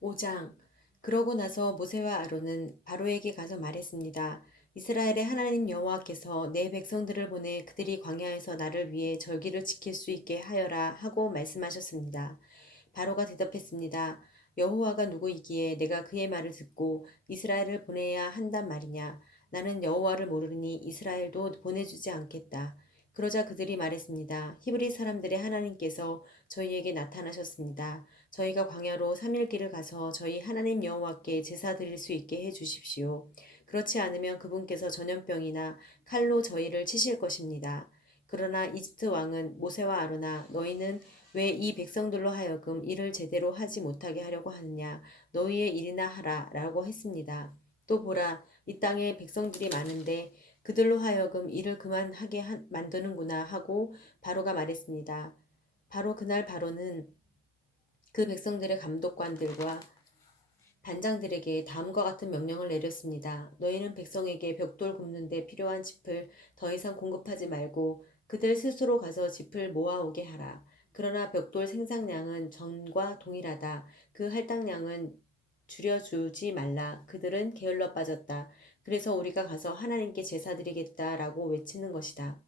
5장. 그러고 나서 모세와 아론은 바로에게 가서 말했습니다. 이스라엘의 하나님 여호와께서 내 백성들을 보내 그들이 광야에서 나를 위해 절기를 지킬 수 있게 하여라 하고 말씀하셨습니다. 바로가 대답했습니다. 여호와가 누구이기에 내가 그의 말을 듣고 이스라엘을 보내야 한단 말이냐. 나는 여호와를 모르니 이스라엘도 보내주지 않겠다. 그러자 그들이 말했습니다. 히브리 사람들의 하나님께서 저희에게 나타나셨습니다. 저희가 광야로 3일 길을 가서 저희 하나님 여호와께 제사 드릴 수 있게 해 주십시오. 그렇지 않으면 그분께서 전염병이나 칼로 저희를 치실 것입니다. 그러나 이집트 왕은 모세와 아로나 너희는 왜 이 백성들로 하여금 일을 제대로 하지 못하게 하려고 하느냐. 너희의 일이나 하라 라고 했습니다. 또 보라, 이 땅에 백성들이 많은데 그들로 하여금 일을 그만하게 만드는구나 하고 바로가 말했습니다. 바로 그날 바로는 그 백성들의 감독관들과 반장들에게 다음과 같은 명령을 내렸습니다. 너희는 백성에게 벽돌 굽는 데 필요한 짚을 더 이상 공급하지 말고 그들 스스로 가서 짚을 모아오게 하라. 그러나 벽돌 생산량은 전과 동일하다. 그 할당량은 줄여주지 말라. 그들은 게을러 빠졌다. 그래서 우리가 가서 하나님께 제사드리겠다라고 외치는 것이다.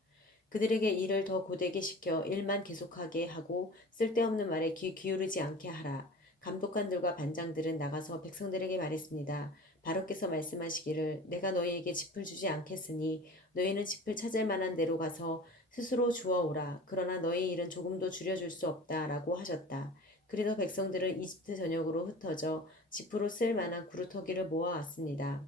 그들에게 일을 더 고되게 시켜 일만 계속하게 하고 쓸데없는 말에 귀 기울이지 않게 하라. 감독관들과 반장들은 나가서 백성들에게 말했습니다. 바로께서 말씀하시기를 내가 너희에게 짚을 주지 않겠으니 너희는 짚을 찾을 만한 데로 가서 스스로 주워오라. 그러나 너희 일은 조금도 줄여줄 수 없다라고 하셨다. 그래서 백성들은 이집트 전역으로 흩어져 짚으로 쓸 만한 구루터기를 모아왔습니다.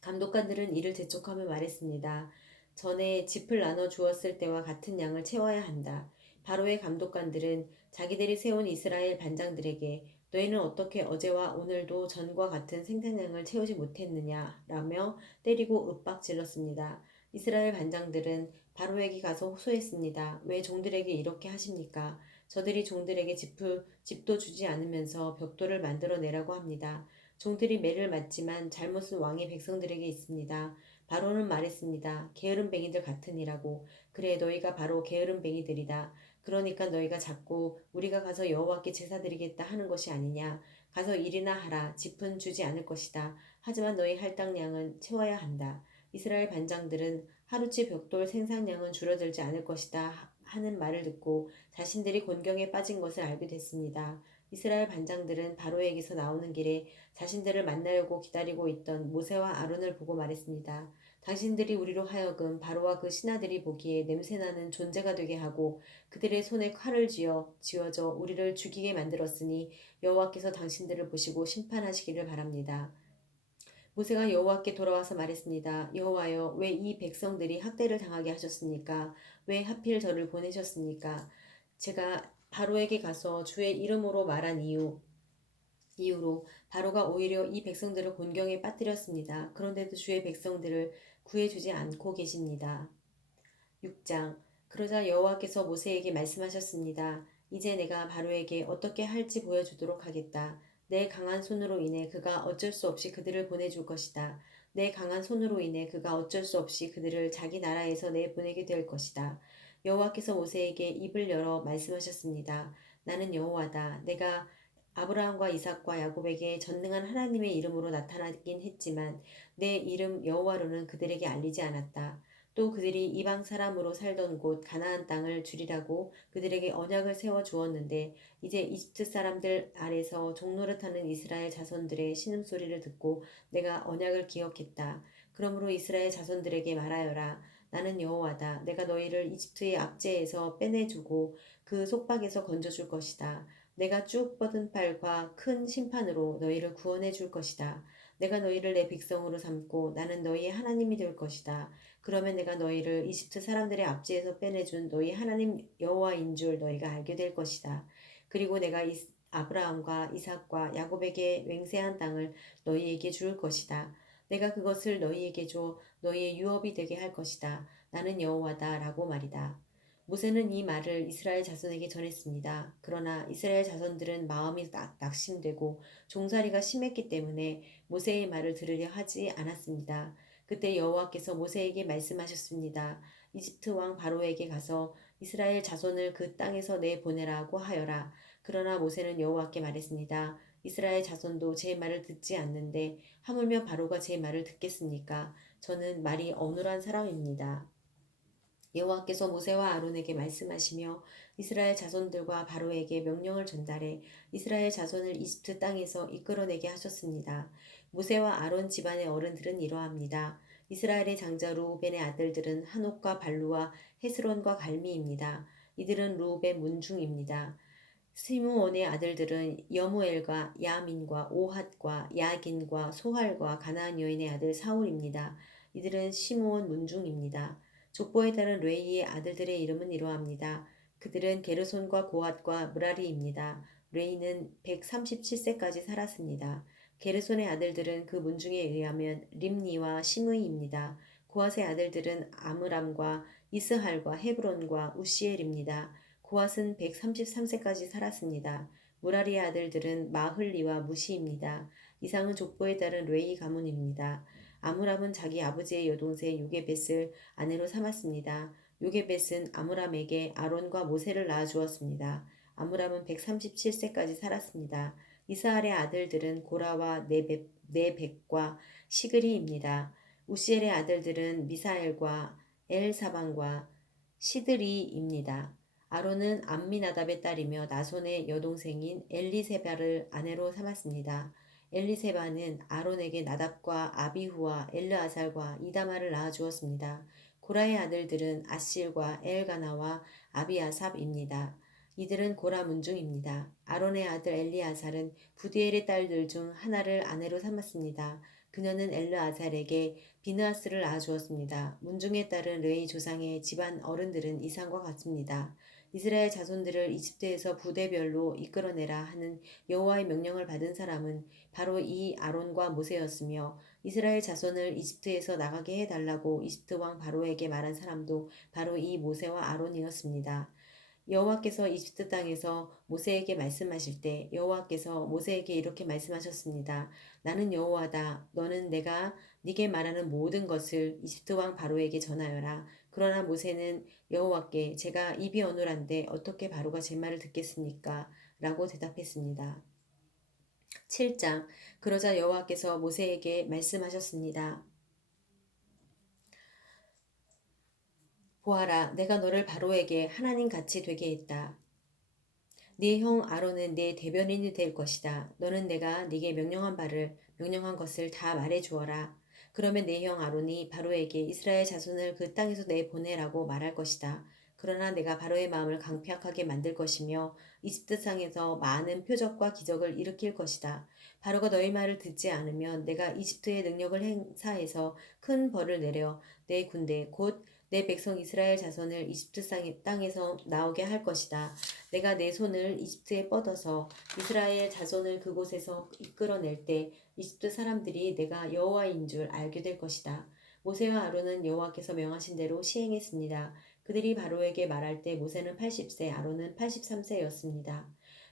감독관들은 이를 재촉하며 말했습니다. 전에 짚을 나눠 주었을 때와 같은 양을 채워야 한다. 바로의 감독관들은 자기들이 세운 이스라엘 반장들에게 너희는 어떻게 어제와 오늘도 전과 같은 생산량을 채우지 못했느냐 라며 때리고 윽박질렀습니다. 이스라엘 반장들은 바로에게 가서 호소했습니다. 왜 종들에게 이렇게 하십니까? 저들이 종들에게 집도 주지 않으면서 벽돌을 만들어내라고 합니다. 종들이 매를 맞지만 잘못은 왕의 백성들에게 있습니다. 바로는 말했습니다. 게으름뱅이들 같으니라고. 그래 너희가 바로 게으름뱅이들이다. 그러니까 너희가 자꾸 우리가 가서 여호와께 제사드리겠다 하는 것이 아니냐. 가서 일이나 하라. 짚은 주지 않을 것이다. 하지만 너희 할당량은 채워야 한다. 이스라엘 반장들은 하루치 벽돌 생산량은 줄어들지 않을 것이다 하는 말을 듣고 자신들이 곤경에 빠진 것을 알게 됐습니다. 이스라엘 반장들은 바로에게서 나오는 길에 자신들을 만나려고 기다리고 있던 모세와 아론을 보고 말했습니다. 당신들이 우리로 하여금 바로와 그 신하들이 보기에 냄새나는 존재가 되게 하고 그들의 손에 칼을 쥐어져 우리를 죽이게 만들었으니 여호와께서 당신들을 보시고 심판하시기를 바랍니다. 모세가 여호와께 돌아와서 말했습니다. 여호와여, 왜 이 백성들이 학대를 당하게 하셨습니까? 왜 하필 저를 보내셨습니까? 제가 바로에게 가서 주의 이름으로 말한 이후로 바로가 오히려 이 백성들을 곤경에 빠뜨렸습니다. 그런데도 주의 백성들을 구해주지 않고 계십니다. 6장. 그러자 여호와께서 모세에게 말씀하셨습니다. 이제 내가 바로에게 어떻게 할지 보여주도록 하겠다. 내 강한 손으로 인해 그가 어쩔 수 없이 그들을 보내줄 것이다. 내 강한 손으로 인해 그가 어쩔 수 없이 그들을 자기 나라에서 내보내게 될 것이다. 여호와께서 모세에게 입을 열어 말씀하셨습니다. 나는 여호와다. 내가 아브라함과 이삭과 야곱에게 전능한 하나님의 이름으로 나타나긴 했지만 내 이름 여호와로는 그들에게 알리지 않았다. 또 그들이 이방 사람으로 살던 곳 가나안 땅을 주리라고 그들에게 언약을 세워 주었는데 이제 이집트 사람들 아래서 종노릇하는 이스라엘 자손들의 신음소리를 듣고 내가 언약을 기억했다. 그러므로 이스라엘 자손들에게 말하여라. 나는 여호와다. 내가 너희를 이집트의 압제에서 빼내주고 그 속박에서 건져줄 것이다. 내가 쭉 뻗은 팔과 큰 심판으로 너희를 구원해 줄 것이다. 내가 너희를 내 백성으로 삼고 나는 너희의 하나님이 될 것이다. 그러면 내가 너희를 이집트 사람들의 압제에서 빼내준 너희 하나님 여호와인 줄 너희가 알게 될 것이다. 그리고 내가 아브라함과 이삭과 야곱에게 맹세한 땅을 너희에게 줄 것이다. 내가 그것을 너희에게 줘 너희의 유업이 되게 할 것이다. 나는 여호와다 라고 말이다. 모세는 이 말을 이스라엘 자손에게 전했습니다. 그러나 이스라엘 자손들은 마음이 낙심되고 종살이가 심했기 때문에 모세의 말을 들으려 하지 않았습니다. 그때 여호와께서 모세에게 말씀하셨습니다. 이집트 왕 바로에게 가서 이스라엘 자손을 그 땅에서 내보내라고 하여라. 그러나 모세는 여호와께 말했습니다. 이스라엘 자손도 제 말을 듣지 않는데 하물며 바로가 제 말을 듣겠습니까? 저는 말이 어눌한 사람입니다. 여호와께서 모세와 아론에게 말씀하시며 이스라엘 자손들과 바로에게 명령을 전달해 이스라엘 자손을 이집트 땅에서 이끌어내게 하셨습니다. 모세와 아론 집안의 어른들은 이러합니다. 이스라엘의 장자 루우벤의 아들들은 한옥과 발루와 헤스론과 갈미입니다. 이들은 루우벤 문중입니다. 스무원의 아들들은 여무엘과 야민과 오핫과 야긴과 소할과 가나안 여인의 아들 사울입니다. 이들은 시므온 문중입니다. 족보에 따른 레이의 아들들의 이름은 이러합니다. 그들은 게르손과 고핫과 므라리입니다. 레이는 137세까지 살았습니다. 게르손의 아들들은 그 문중에 의하면 림니와 시므이입니다. 고핫의 아들들은 아므람과 이스할과 헤브론과 우시엘입니다. 고핫은 133세까지 살았습니다. 무라리의 아들들은 마흘리와 무시입니다. 이상은 족보에 따른 레이 가문입니다. 아므람은 자기 아버지의 여동생 요게벳을 아내로 삼았습니다. 요게벳은 아므람에게 아론과 모세를 낳아주었습니다. 아므람은 137세까지 살았습니다. 이스할의 아들들은 고라와 네벡과 시그리입니다. 우시엘의 아들들은 미사엘과 엘사반과 시드리입니다. 아론은 암미나답의 딸이며 나손의 여동생인 엘리세바를 아내로 삼았습니다. 엘리세바는 아론에게 나답과 아비후와 엘르아살과 이다마를 낳아주었습니다. 고라의 아들들은 아실과 엘가나와 아비아삽입니다. 이들은 고라 문중입니다. 아론의 아들 엘리아살은 부디엘의 딸들 중 하나를 아내로 삼았습니다. 그녀는 엘르아살에게 비느하스를 낳아주었습니다. 문중에 따른 레위 조상의 집안 어른들은 이상과 같습니다. 이스라엘 자손들을 이집트에서 부대별로 이끌어내라 하는 여호와의 명령을 받은 사람은 바로 이 아론과 모세였으며 이스라엘 자손을 이집트에서 나가게 해달라고 이집트 왕 바로에게 말한 사람도 바로 이 모세와 아론이었습니다. 여호와께서 이집트 땅에서 모세에게 말씀하실 때 여호와께서 모세에게 이렇게 말씀하셨습니다. 나는 여호와다. 너는 내가 네게 말하는 모든 것을 이집트 왕 바로에게 전하여라. 그러나 모세는 여호와께 제가 입이 어눌한데 어떻게 바로가 제 말을 듣겠습니까? 라고 대답했습니다. 7장 그러자 여호와께서 모세에게 말씀하셨습니다. 보아라, 내가 너를 바로에게 하나님 같이 되게 했다. 네 형 아론은 네 대변인이 될 것이다. 너는 내가 네게 명령한 것을 다 말해 주어라. 그러면 네 형 아론이 바로에게 이스라엘 자손을 그 땅에서 내보내라고 말할 것이다. 그러나 내가 바로의 마음을 강팍하게 만들 것이며 이집트 상에서 많은 표적과 기적을 일으킬 것이다. 바로가 너희 말을 듣지 않으면 내가 이집트의 능력을 행사해서 큰 벌을 내려 내 군대 곧 내 백성 이스라엘 자손을 이집트 땅에서 나오게 할 것이다. 내가 내 손을 이집트에 뻗어서 이스라엘 자손을 그곳에서 이끌어낼 때 이집트 사람들이 내가 여호와인 줄 알게 될 것이다. 모세와 아론은 여호와께서 명하신 대로 시행했습니다. 그들이 바로에게 말할 때 모세는 80세, 아론은 83세였습니다.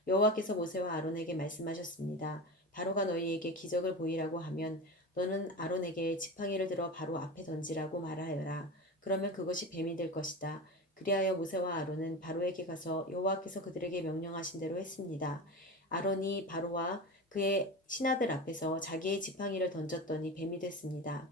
여호와께서 모세와 아론에게 말씀하셨습니다. 바로가 너희에게 기적을 보이라고 하면 너는 아론에게 지팡이를 들어 바로 앞에 던지라고 말하여라. 그러면 그것이 뱀이 될 것이다. 그리하여 모세와 아론은 바로에게 가서 여호와께서 그들에게 명령하신 대로 했습니다. 아론이 바로와 그의 신하들 앞에서 자기의 지팡이를 던졌더니 뱀이 됐습니다.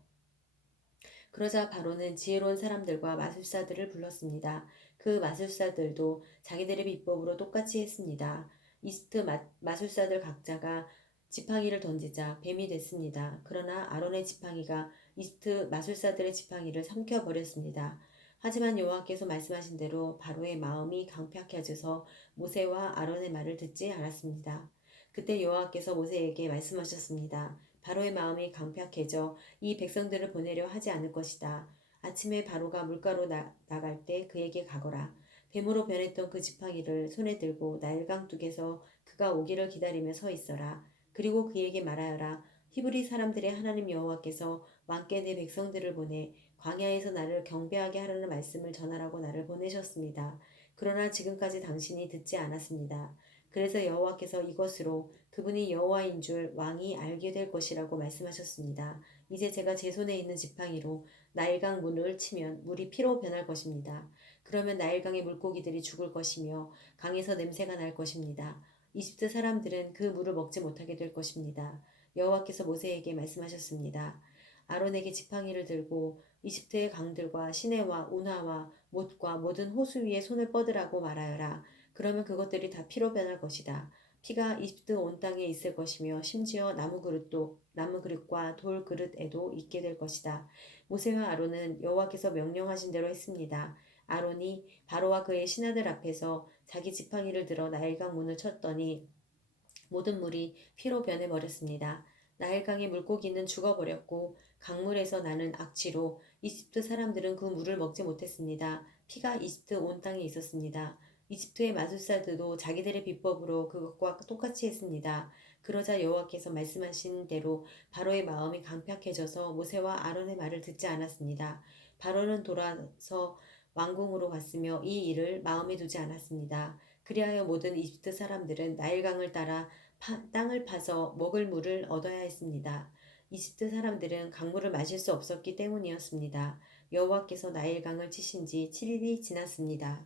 그러자 바로는 지혜로운 사람들과 마술사들을 불렀습니다. 그 마술사들도 자기들의 비법으로 똑같이 했습니다. 이집트 마술사들 각자가 지팡이를 던지자 뱀이 됐습니다. 그러나 아론의 지팡이가 이집트 마술사들의 지팡이를 삼켜버렸습니다. 하지만 여호와께서 말씀하신 대로 바로의 마음이 강팍해져서 모세와 아론의 말을 듣지 않았습니다. 그때 여호와께서 모세에게 말씀하셨습니다. 바로의 마음이 강팍해져 이 백성들을 보내려 하지 않을 것이다. 아침에 바로가 물가로 나갈 때 그에게 가거라. 뱀으로 변했던 그 지팡이를 손에 들고 나일강 둑에서 그가 오기를 기다리며 서 있어라. 그리고 그에게 말하여라. 히브리 사람들의 하나님 여호와께서 왕께 내 백성들을 보내 광야에서 나를 경배하게 하라는 말씀을 전하라고 나를 보내셨습니다. 그러나 지금까지 당신이 듣지 않았습니다. 그래서 여호와께서 이것으로 그분이 여호와인 줄 왕이 알게 될 것이라고 말씀하셨습니다. 이제 제가 제 손에 있는 지팡이로 나일강 문을 치면 물이 피로 변할 것입니다. 그러면 나일강의 물고기들이 죽을 것이며 강에서 냄새가 날 것입니다. 이집트 사람들은 그 물을 먹지 못하게 될 것입니다. 여호와께서 모세에게 말씀하셨습니다. 아론에게 지팡이를 들고 이집트의 강들과 시내와 운하와 못과 모든 호수 위에 손을 뻗으라고 말하여라. 그러면 그것들이 다 피로 변할 것이다. 피가 이집트 온 땅에 있을 것이며 심지어 나무 그릇과 돌 그릇에도 있게 될 것이다. 모세와 아론은 여호와께서 명령하신 대로 했습니다. 아론이 바로와 그의 신하들 앞에서 자기 지팡이를 들어 나일강 문을 쳤더니 모든 물이 피로 변해버렸습니다. 나일강의 물고기는 죽어버렸고 강물에서 나는 악취로 이집트 사람들은 그 물을 먹지 못했습니다. 피가 이집트 온 땅에 있었습니다. 이집트의 마술사들도 자기들의 비법으로 그것과 똑같이 했습니다. 그러자 여호와께서 말씀하신 대로 바로의 마음이 강팍해져서 모세와 아론의 말을 듣지 않았습니다. 바로는 돌아서 왕궁으로 갔으며 이 일을 마음에 두지 않았습니다. 그리하여 모든 이집트 사람들은 나일강을 따라 땅을 파서 먹을 물을 얻어야 했습니다. 이집트 사람들은 강물을 마실 수 없었기 때문이었습니다. 여호와께서 나일강을 치신 지 7일이 지났습니다.